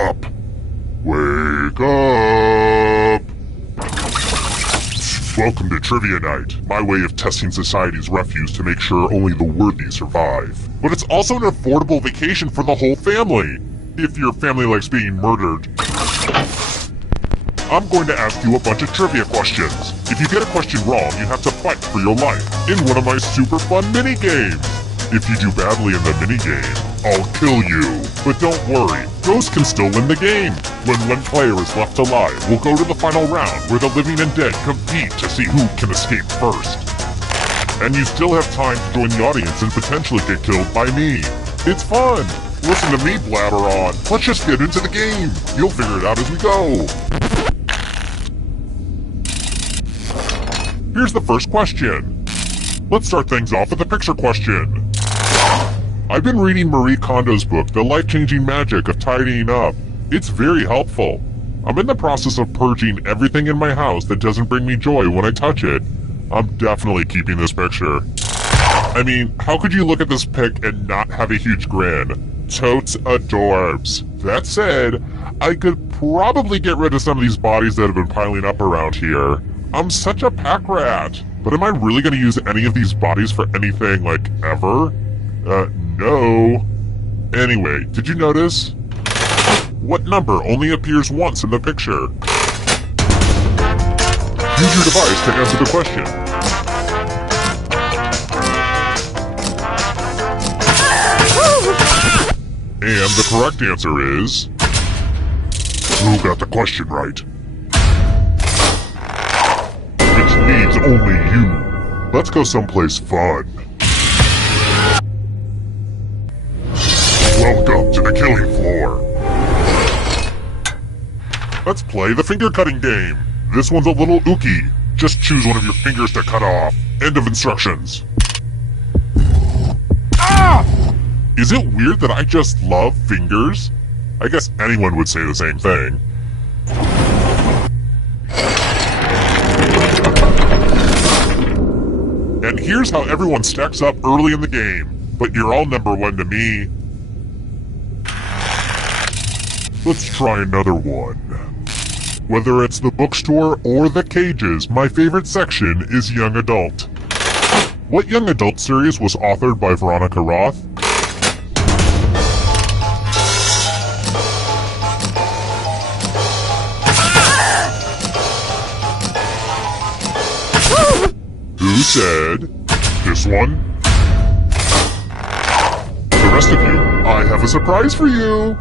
up! Wake up! Welcome to Trivia Night, my way of testing society's refuse to make sure only the worthy survive. But it's also an affordable vacation for the whole family, if your family likes being murdered. I'm going to ask you a bunch of trivia questions. If you get a question wrong, you have to fight for your life in one of my super fun mini-games. If you do badly in the mini-game, I'll kill you. But don't worry, ghosts can still win the game. When one player is left alive, we'll go to the final round where the living and dead compete to see who can escape first. And you still have time to join the audience and potentially get killed by me. It's fun! Listen to me blabber on. Let's just get into the game. You'll figure it out as we go. Here's the first question. Let's start things off with a picture question. I've been reading Marie Kondo's book, The Life-Changing Magic of Tidying Up. It's very helpful. I'm in the process of purging everything in my house that doesn't bring me joy when I touch it. I'm definitely keeping this picture. I mean, how could you look at this pic and not have a huge grin? Totes adorbs. That said, I could probably get rid of some of these bodies that have been piling up around here. I'm such a pack rat. But am I really going to use any of these bodies for anything, like, ever? No. Anyway, did you notice? What number only appears once in the picture? Use your device to answer the question. And the correct answer is... Who got the question right? Which means only you. Let's go someplace fun. Welcome to the killing floor. Let's play the finger cutting game. This one's a little ooky. Just choose one of your fingers to cut off. End of instructions. Ah! Is it weird that I just love fingers? I guess anyone would say the same thing. And here's how everyone stacks up early in the game. But you're all number one to me. Let's try another one. Whether it's the bookstore or the cages, my favorite section is young adult. What young adult series was authored by Veronica Roth? Who said this one? The rest of you, I have a surprise for you!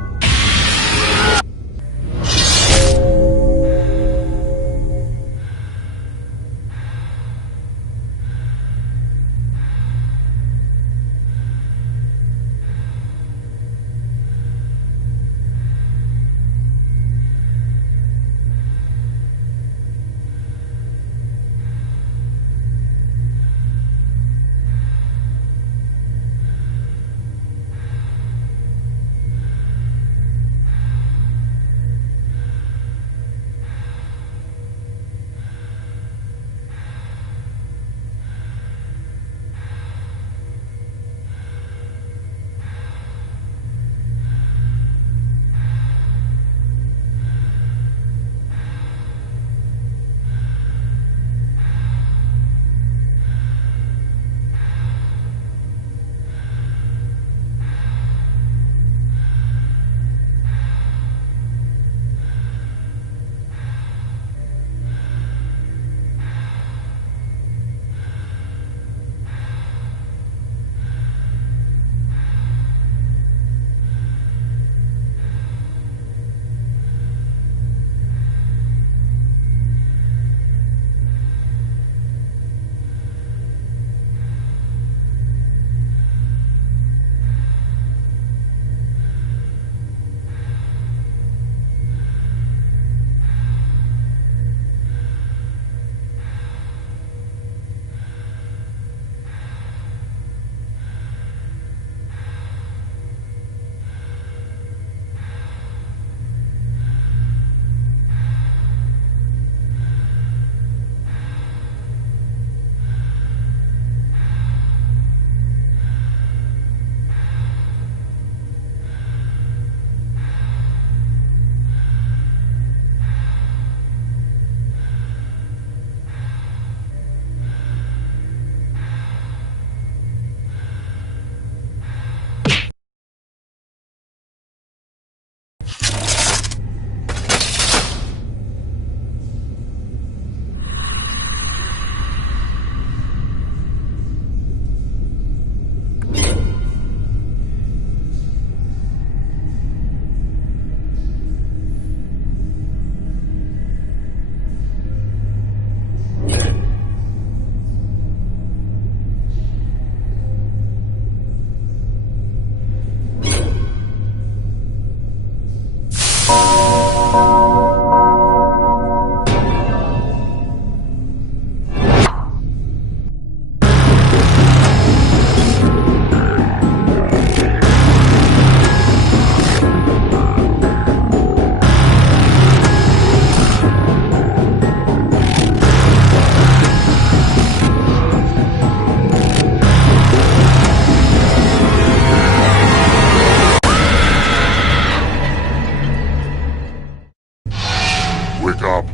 Wake up!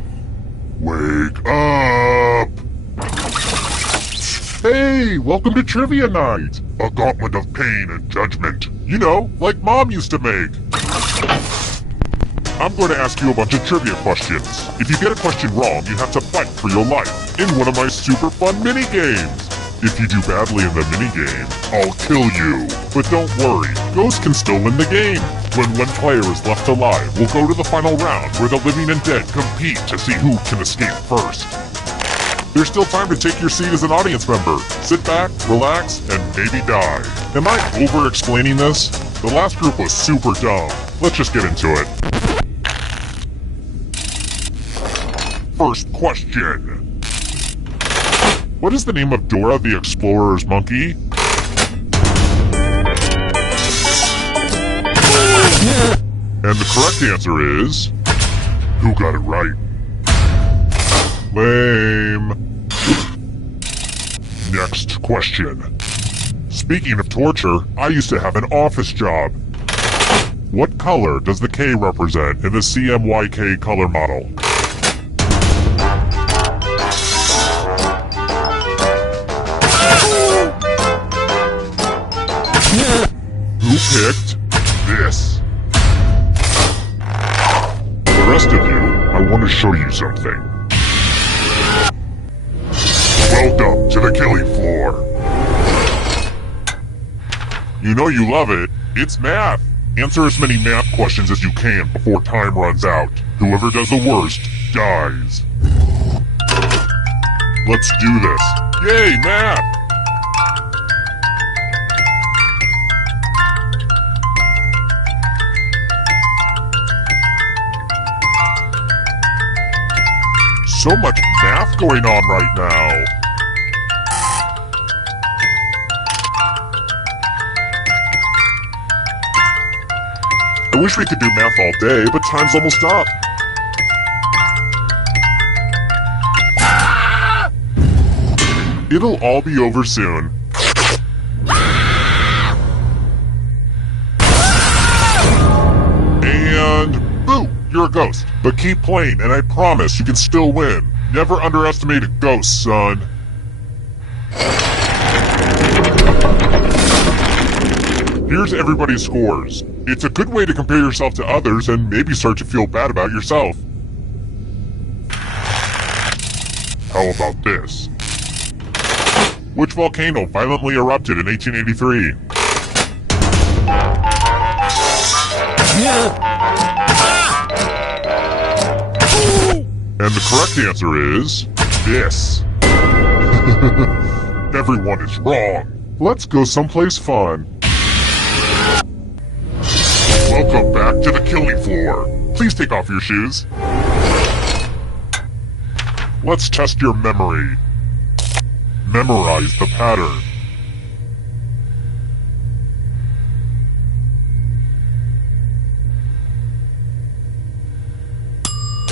Wake up! Hey, welcome to Trivia Night! A gauntlet of pain and judgment. You know, like Mom used to make. I'm going to ask you a bunch of trivia questions. If you get a question wrong, you have to fight for your life in one of my super fun mini-games. If you do badly in the minigame, I'll kill you. But don't worry, ghosts can still win the game. When one player is left alive, we'll go to the final round where the living and dead compete to see who can escape first. There's still time to take your seat as an audience member. Sit back, relax, and maybe die. Am I over-explaining this? The last group was super dumb. Let's just get into it. First question. What is the name of Dora the Explorer's monkey? And the correct answer is... Who got it right? Lame. Next question. Speaking of torture, I used to have an office job. What color does the K represent in the CMYK color model? Who picked this? The rest of you, I want to show you something. Welcome to the killing floor. You know you love it. It's math. Answer as many math questions as you can before time runs out. Whoever does the worst dies. Let's do this. Yay, math! So much math going on right now. I wish we could do math all day, but time's almost up. It'll all be over soon. And boo! You're a ghost, but keep playing and I promise you can still win. Never underestimate a ghost, son. Here's everybody's scores. It's a good way to compare yourself to others and maybe start to feel bad about yourself. How about this? Which volcano violently erupted in 1883? And the correct answer is... this. Everyone is wrong. Let's go someplace fun. Welcome back to the killing floor. Please take off your shoes. Let's test your memory. Memorize the pattern.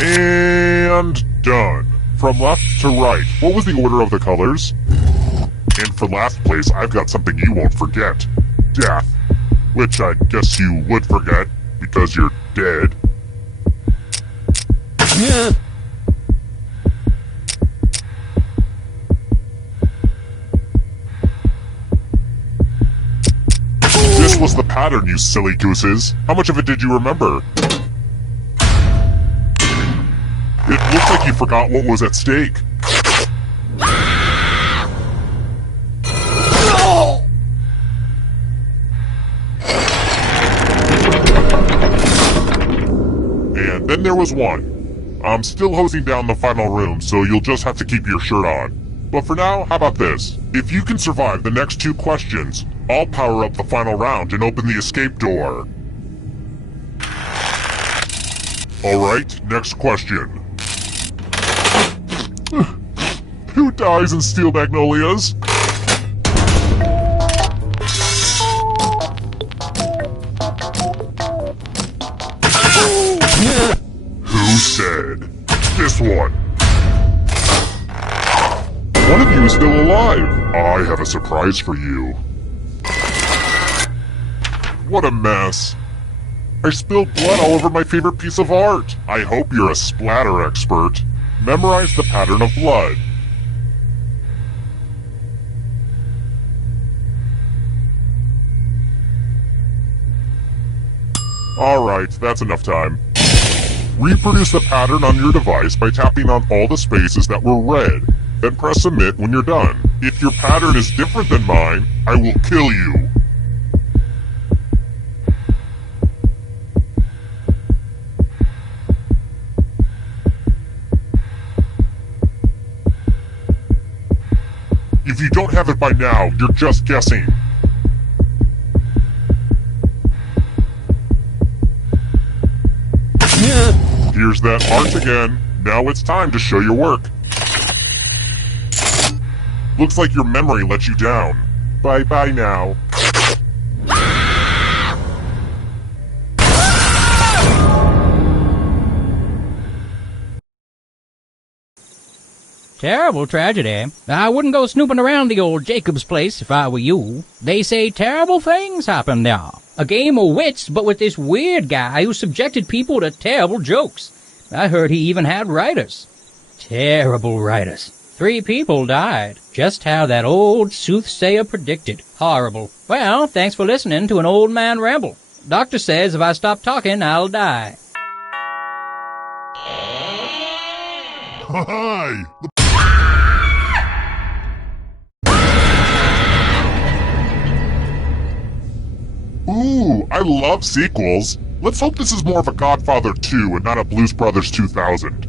And done. From left to right, what was the order of the colors? And for last place, I've got something you won't forget. Death. Which I guess you would forget, because you're dead. This was the pattern, you silly gooses. How much of it did you remember? It looks like you forgot what was at stake. And then there was one. I'm still hosing down the final room, so you'll just have to keep your shirt on. But for now, how about this? If you can survive the next 2 questions, I'll power up the final round and open the escape door. Alright, next question. Who dies in Steel Magnolias? Who said? This one. One of you is still alive. I have a surprise for you. What a mess. I spilled blood all over my favorite piece of art. I hope you're a splatter expert. Memorize the pattern of blood. Alright, that's enough time. Reproduce the pattern on your device by tapping on all the spaces that were red. Then press submit when you're done. If your pattern is different than mine, I will kill you. If you don't have it by now, you're just guessing. Here's that heart again. Now it's time to show your work. Looks like your memory let you down. Bye-bye now. Terrible tragedy. I wouldn't go snooping around the old Jacob's place if I were you. They say terrible things happen there. A game of wits, but with this weird guy who subjected people to terrible jokes. I heard he even had writers. Terrible writers. 3 people died. Just how that old soothsayer predicted. Horrible. Well, thanks for listening to an old man ramble. Doctor says if I stop talking, I'll die. Hi! Ooh, I love sequels. Let's hope this is more of a Godfather 2 and not a Blues Brothers 2000.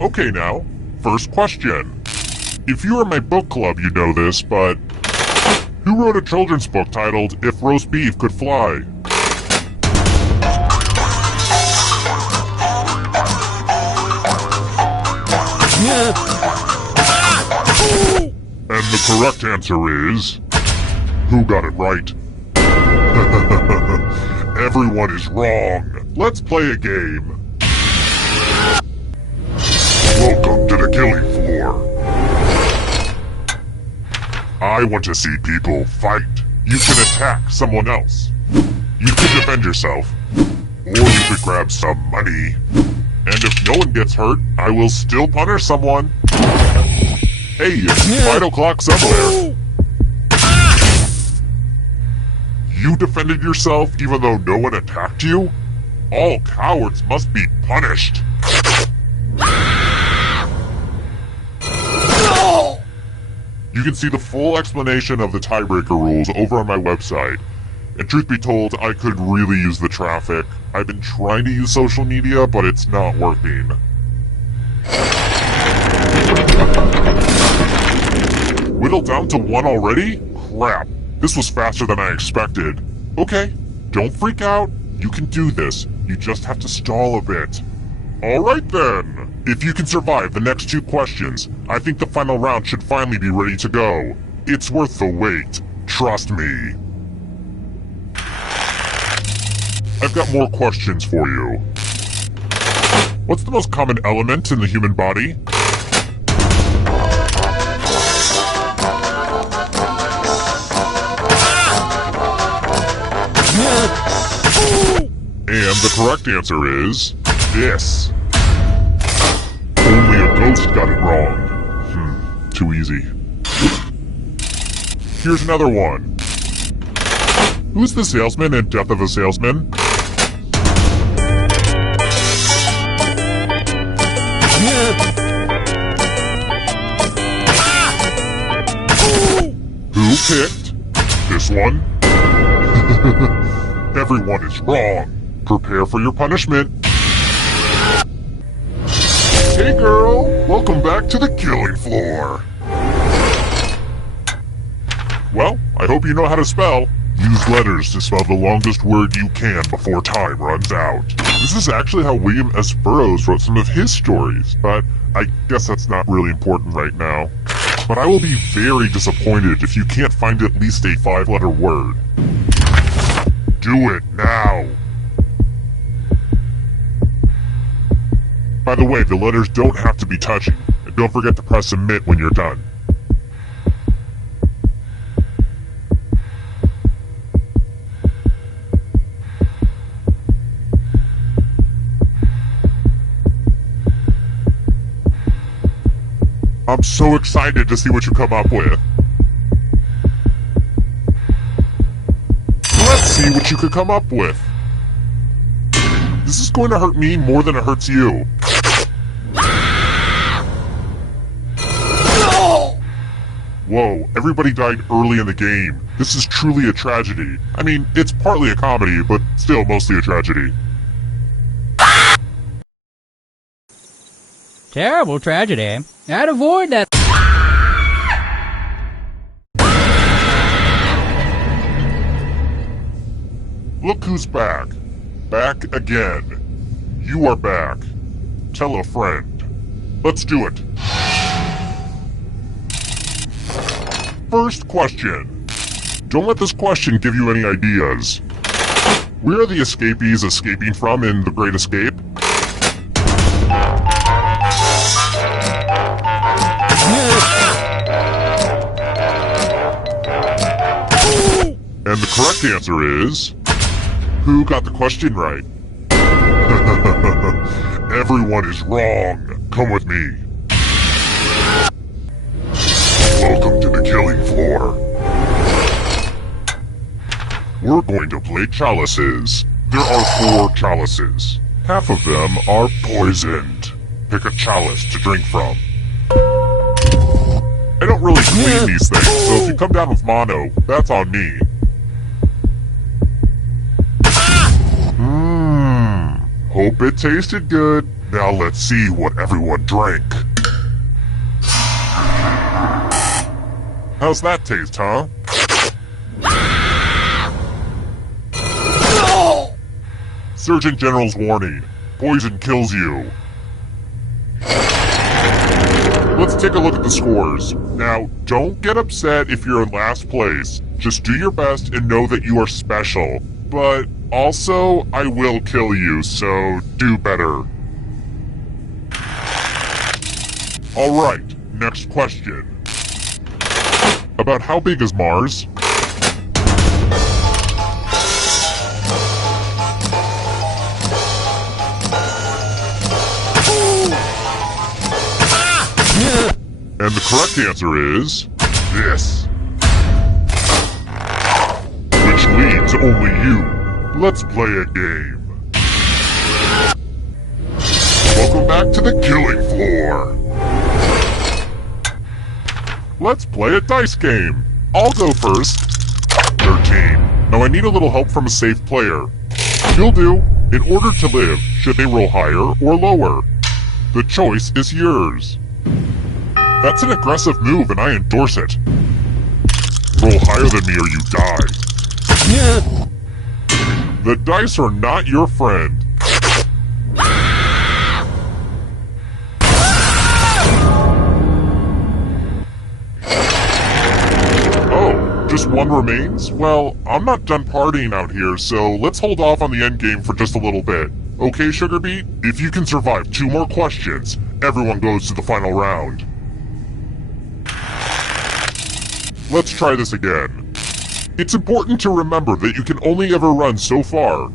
Okay now, first question. If you are in my book club, you know this, but who wrote a children's book titled If Roast Beef Could Fly? And the correct answer is... who got it right? Everyone is wrong. Let's play a game. Welcome to the killing floor. I want to see people fight. You can attack someone else. You can defend yourself. Or you could grab some money. And if no one gets hurt, I will still punish someone. Hey, it's 5 o'clock somewhere. You defended yourself even though no one attacked you? All cowards must be punished. You can see the full explanation of the tiebreaker rules over on my website. And truth be told, I could really use the traffic. I've been trying to use social media, but it's not working. Whittled down to 1 already? Crap. This was faster than I expected. Okay, don't freak out. You can do this. You just have to stall a bit. Alright then. If you can survive the next 2 questions, I think the final round should finally be ready to go. It's worth the wait. Trust me. I've got more questions for you. What's the most common element in the human body? And the correct answer is... this. Only a ghost got it wrong. Too easy. Here's another one. Who's the salesman in Death of a Salesman? Who picked this one? Everyone is wrong. Prepare for your punishment. Hey girl, welcome back to the killing floor. Well, I hope you know how to spell. Use letters to spell the longest word you can before time runs out. This is actually how William S. Burroughs wrote some of his stories, but I guess that's not really important right now. But I will be very disappointed if you can't find at least a 5-letter word. Do it now! By the way, the letters don't have to be touching, and don't forget to press submit when you're done. I'm so excited to see what you come up with. Let's see what you could come up with. This is going to hurt me more than it hurts you. Whoa, everybody died early in the game. This is truly a tragedy. I mean, it's partly a comedy, but still mostly a tragedy. Terrible tragedy. I'd avoid that. Look who's back. Back again. You are back. Tell a friend. Let's do it. First question. Don't let this question give you any ideas. Where are the escapees escaping from in The Great Escape? And the correct answer is... Who got the question right? Everyone is wrong. Come with me. Welcome to the killing floor. We're going to play chalices. There are 4 chalices. Half of them are poisoned. Pick a chalice to drink from. I don't really clean these things, so if you come down with mono, that's on me. Hope it tasted good. Now let's see what everyone drank. How's that taste, huh? Surgeon General's warning. Poison kills you. Let's take a look at the scores. Now, don't get upset if you're in last place. Just do your best and know that you are special. But also, I will kill you, so do better. Alright, next question. About how big is Mars? And the correct answer is... this. Which leaves only you. Let's play a game. Welcome back to the killing floor. Let's play a dice game. I'll go first. 13. Now I need a little help from a safe player. You'll do. In order to live, should they roll higher or lower? The choice is yours. That's an aggressive move and I endorse it. Roll higher than me or you die. The dice are not your friend. Oh, just one remains? Well, I'm not done partying out here, so let's hold off on the endgame for just a little bit. Okay, Sugarbeet? If you can survive 2 more questions, everyone goes to the final round. Let's try this again. It's important to remember that you can only ever run so far.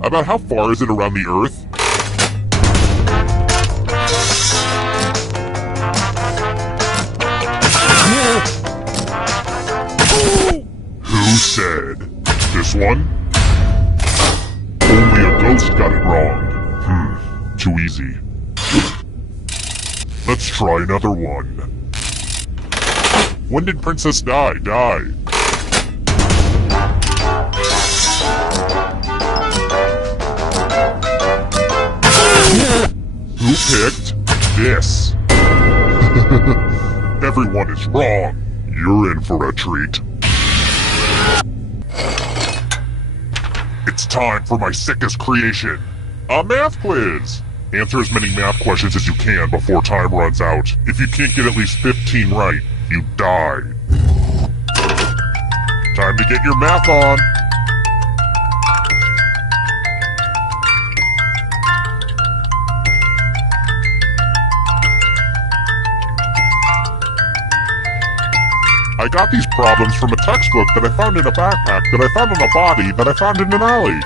About how far is it around the Earth? Who said? This one? Only a ghost got it wrong. Too easy. Let's try another one. When did Princess Di die? Who picked this? Everyone is wrong. You're in for a treat. It's time for my sickest creation. A math quiz. Answer as many math questions as you can before time runs out. If you can't get at least 15 right, you die. Time to get your math on. I got these problems from a textbook that I found in a backpack that I found on a body that I found in an alley.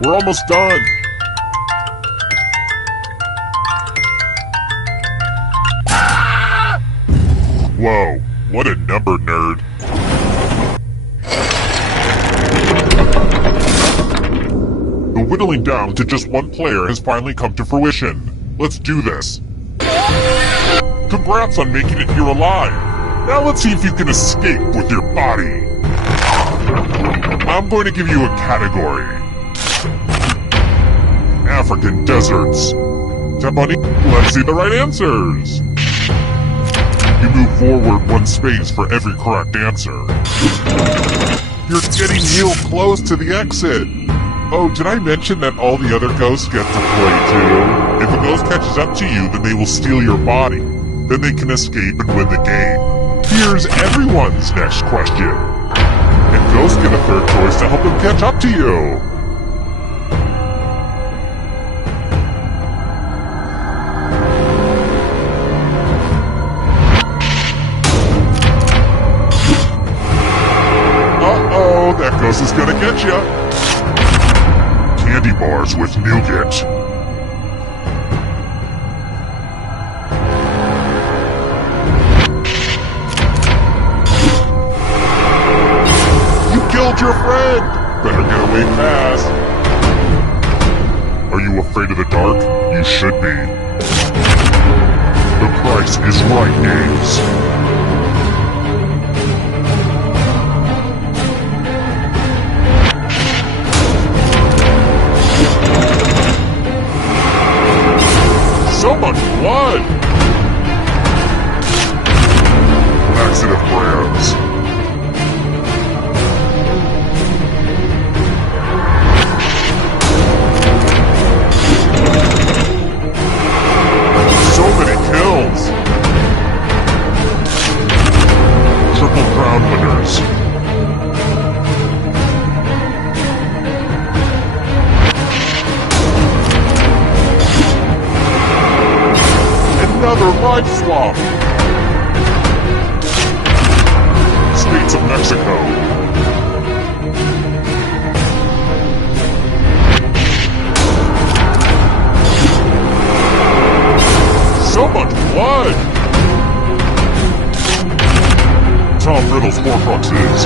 We're almost done. Whoa, what a number, nerd. The whittling down to just one player has finally come to fruition. Let's do this. Congrats on making it here alive. Now let's see if you can escape with your body. I'm going to give you a category. African deserts. Tap on it. Let's see the right answers. You move forward one space for every correct answer. You're getting real close to the exit. Oh, did I mention that all the other ghosts get to play too? If a ghost catches up to you, then they will steal your body. Then they can escape and win the game. Here's everyone's next question. And ghosts get a third choice to help them catch up to you. Uh-oh, that ghost is gonna get ya. Candy bars with nougat. Killed your friend! Better get away fast. Are you afraid of the dark? You should be. The price is right, games. So much blood! Laxative brands. Triple Crown winners. Another life swap. States of Mexico. So much blood! Tom Riddle's Horcruxes.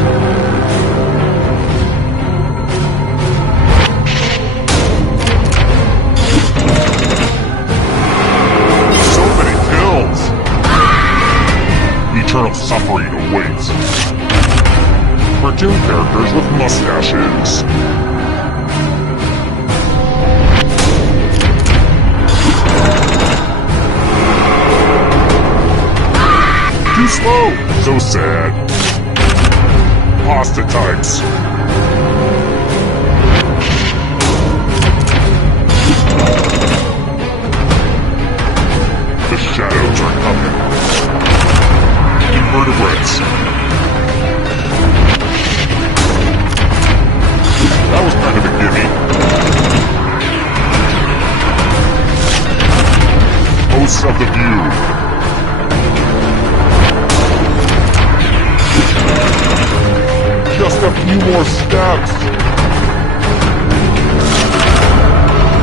So many kills! Eternal suffering awaits. Cartoon characters with mustaches. Too slow! So sad. Pasta types. The shadows are coming. Invertebrates. That was kind of a gimme. Hosts of the View. Just a few more steps.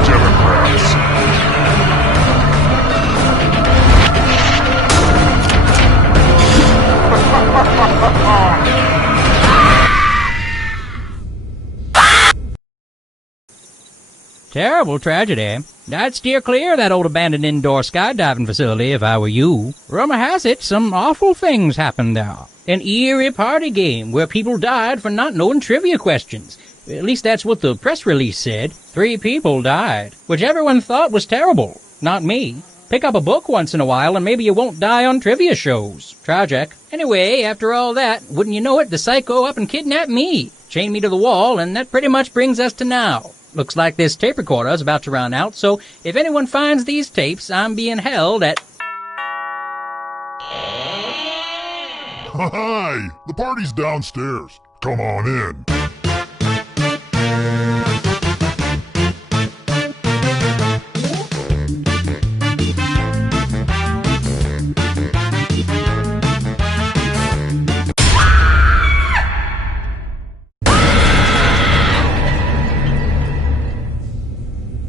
Democrats. Terrible tragedy. I'd steer clear of that old abandoned indoor skydiving facility if I were you. Rumor has it some awful things happened there. An eerie party game where people died for not knowing trivia questions. At least that's what the press release said. 3 people died, which everyone thought was terrible. Not me. Pick up a book once in a while and maybe you won't die on trivia shows. Tragic. Anyway, after all that, wouldn't you know it, the psycho up and kidnapped me. Chained me to the wall, and that pretty much brings us to now. Looks like this tape recorder is about to run out, so if anyone finds these tapes, I'm being held at... Hi! The party's downstairs. Come on in.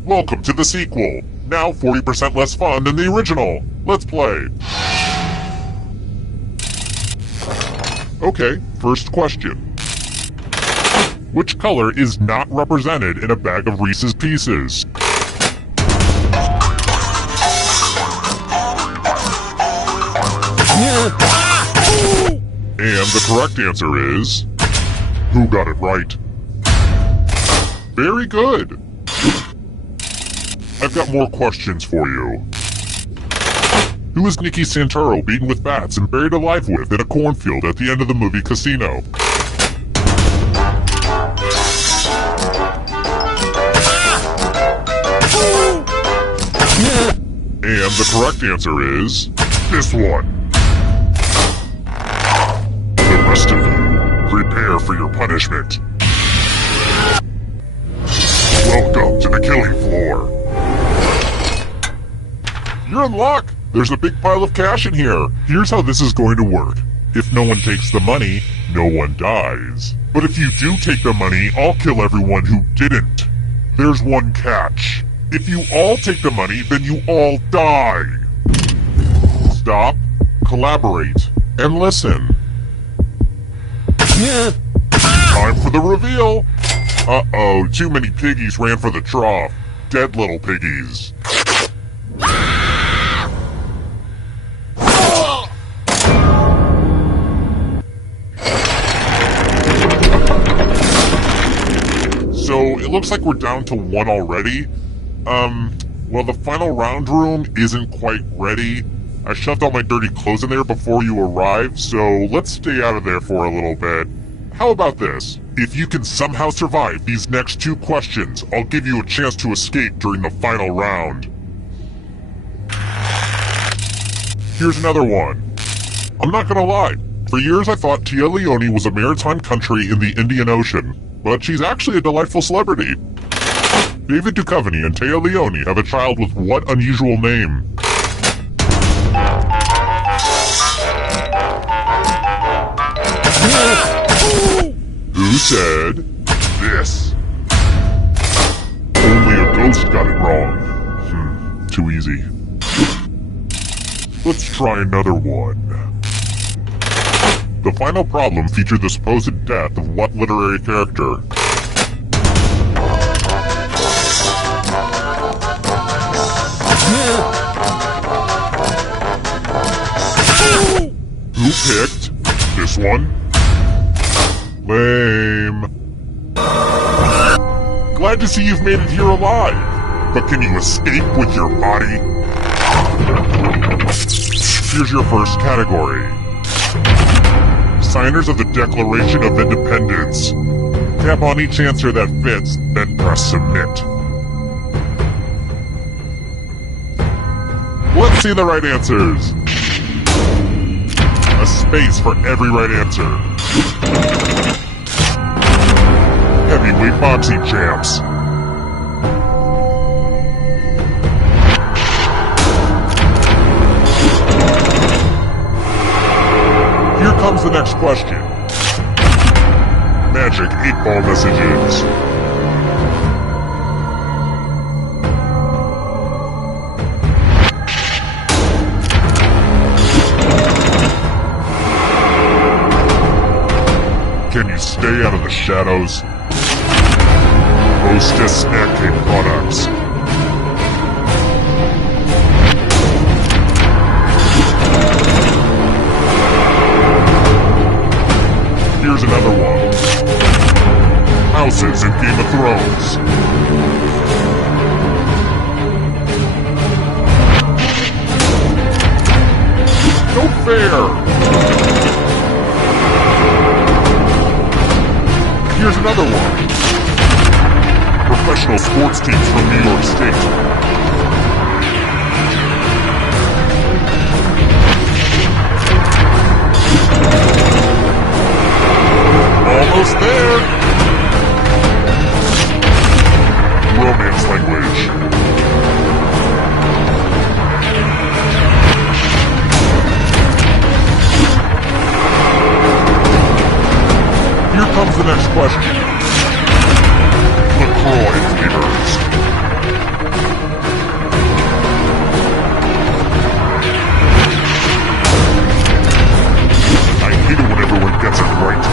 Welcome to the sequel. Now 40% less fun than the original. Let's play. Okay, first question. Which color is not represented in a bag of Reese's Pieces? And the correct answer is... Who got it right? Very good. I've got more questions for you. Who is Nicky Santoro beaten with bats and buried alive with in a cornfield at the end of the movie Casino? And the correct answer is... this one. The rest of you, prepare for your punishment. Welcome to the killing floor. You're in luck. There's a big pile of cash in here. Here's how this is going to work. If no one takes the money, no one dies. But if you do take the money, I'll kill everyone who didn't. There's one catch. If you all take the money, then you all die. Stop, collaborate, and listen. Time for the reveal. Uh-oh, too many piggies ran for the trough. Dead little piggies. So, it looks like we're down to one already. Well, the final round room isn't quite ready. I shoved all my dirty clothes in there before you arrived, so let's stay out of there for a little bit. How about this? If you can somehow survive these next 2 questions, I'll give you a chance to escape during the final round. Here's another one. I'm not gonna lie. For years I thought Tia Leone was a maritime country in the Indian Ocean, but she's actually a delightful celebrity. David Duchovny and Tia Leone have a child with what unusual name? Who said this? Only a ghost got it wrong. Too easy. Let's try another one. The final problem featured the supposed death of what literary character? Who picked this one? Lame. Glad to see you've made it here alive, but can you escape with your body? Here's your first category. Signers of the Declaration of Independence. Tap on each answer that fits, then press submit. Let's see the right answers. A space for every right answer. Heavyweight boxing champs. Here comes the next question. Magic 8-ball messages. Can you stay out of the shadows? Hostess Snack Cake Products. Here's another one. Houses in Game of Thrones. No fair! Here's another one. Professional sports teams from New York State. Almost there. Romance language. Here comes the next question. LaCroix flavors. I hate it when everyone gets right